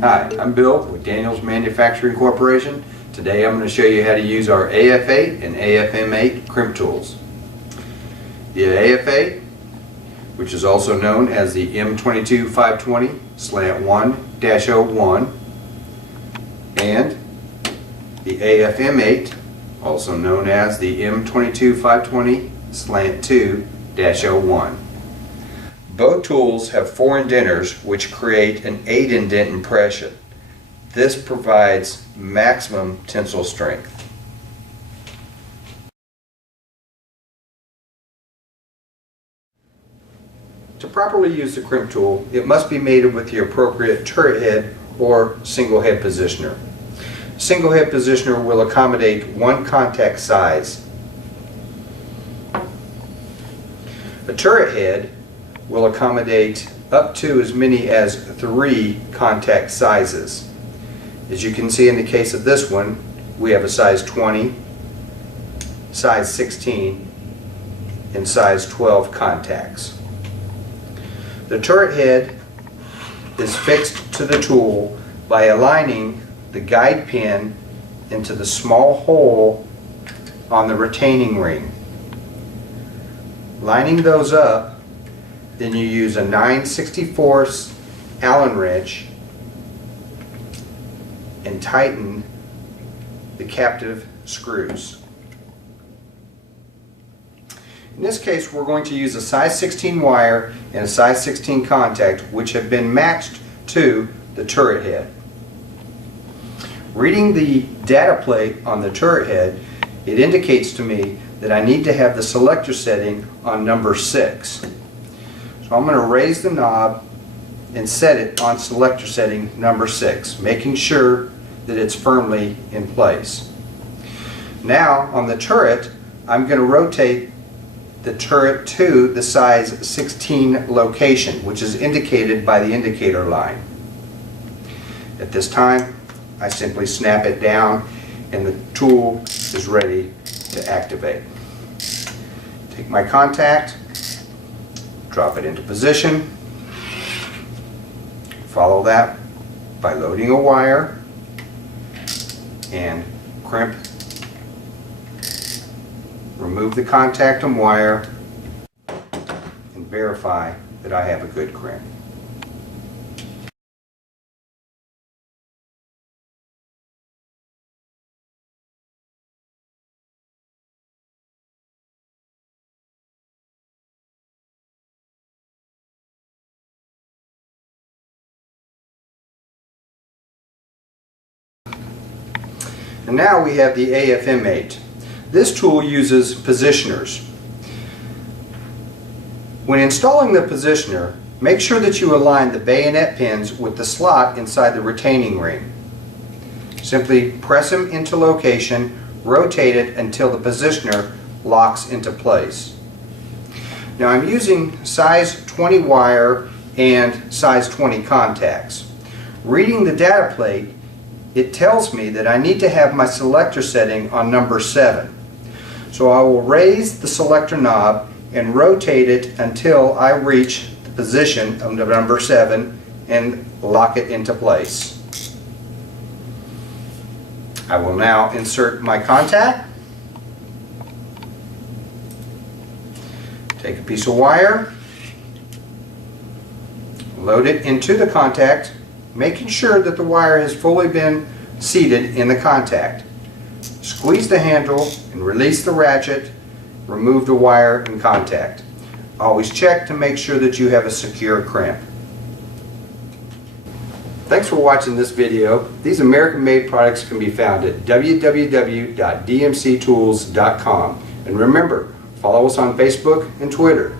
Hi, I'm Bill with Daniels Manufacturing Corporation. Today I'm going to show you how to use our AF8 and AFM8 crimp tools. The AF8, which is also known as the EMK2020/1-01, and the AFM8, also known as the EMK2020/2-01. Both tools have 4 indenters which create an 8 indent impression. This provides maximum tensile strength. To properly use the crimp tool, it must be mated with the appropriate turret head or single head positioner. Single head positioner will accommodate 1 contact size. A turret head will accommodate up to as many as 3 contact sizes. As you can see in the case of this one, we have a size 20, size 16, and size 12 contacts. The turret head is fixed to the tool by aligning the guide pin into the small hole on the retaining ring. Lining those up, then you use a 9/64 Allen wrench and tighten the captive screws. In this case, we're going to use a size 16 wire and a size 16 contact, which have been matched to the turret head. Reading the data plate on the turret head, it indicates to me that I need to have the selector setting on number 6. So I'm going to raise the knob and set it on selector setting number 6, making sure that it's firmly in place. Now on the turret, I'm going to rotate the turret to the size 16 location, which is indicated by the indicator line. At this time, I simply snap it down and the tool is ready to activate. Take my contact, drop it into position, follow that by loading a wire and crimp, remove the contact and wire, and verify that I have a good crimp. And now we have the AFM8. This tool uses positioners. When installing the positioner, make sure that you align the bayonet pins with the slot inside the retaining ring. Simply press them into location, rotate it until the positioner locks into place. Now I'm using size 20 wire and size 20 contacts. Reading the data plate, it tells me that I need to have my selector setting on number 7. So I will raise the selector knob and rotate it until I reach the position of number 7 and lock it into place. I will now insert my contact, take a piece of wire, load it into the contact, making sure that the wire has fully been seated in the contact. Squeeze the handle and release the ratchet, remove the wire and contact. Always check to make sure that you have a secure crimp. Thanks for watching this video. These American-made products can be found at www.dmctools.com. And remember, follow us on Facebook and Twitter.